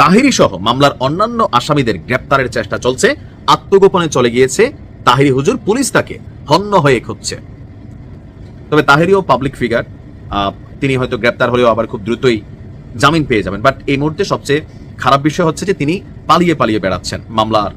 তাহিরি সহ মামলার অন্যান্য আসামিদের গ্রেপ্তারের চেষ্টা চলছে, আত্মগোপনে চলে গিয়েছে, তাহিরি হুজুর পুলিশ তাকে হন্য হয়ে খুঁজছে। তবে তাহিরিও পাবলিক ফিগার তিনি হয়তো গ্রেপ্তার হলেও আবার খুব দ্রুতই জামিন পেয়ে যাবেন। বাট এই মুহূর্তে সবচেয়ে খারাপ বিষয় হচ্ছে যে তিনি পালিয়ে পালিয়ে বেড়াচ্ছেন মামলার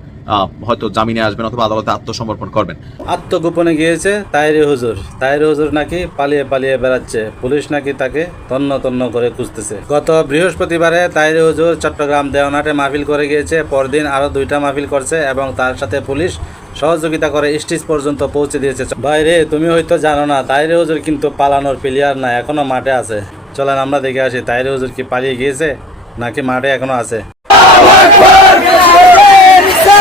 হয়তো জামিনে আসবেন অথবা আদালতে আত্মসমর্পণ করবেন। আত্মগোপনে গিয়েছে তাইরে হুজুর। তাইরে হুজুর নাকি পালিয়ে পালিয়ে বেড়াচ্ছে। পুলিশ নাকি তাকে তন্ন তন্ন করে খুঁজতেছে। গত বৃহস্পতিবারে তাইরে হুজুর চট্টগ্রাম দেওনাটে মাহফিল করে গিয়েছে। পরদিন আরও দুইটা মাহফিল করছে এবং তার সাথে পুলিশ সহযোগিতা করে স্টেজ পর্যন্ত পৌঁছে দিয়েছে। বাইরে তুমি হয়তো জানো না তাইরে হুজুর কিন্তু পালানোর প্লেয়ার না এখনও মাঠে আছে। চলেন আমরা দেখে আসি তাইরে হুজুর কি পালিয়ে গিয়েছে নাকি মাঠে এখনও আছে।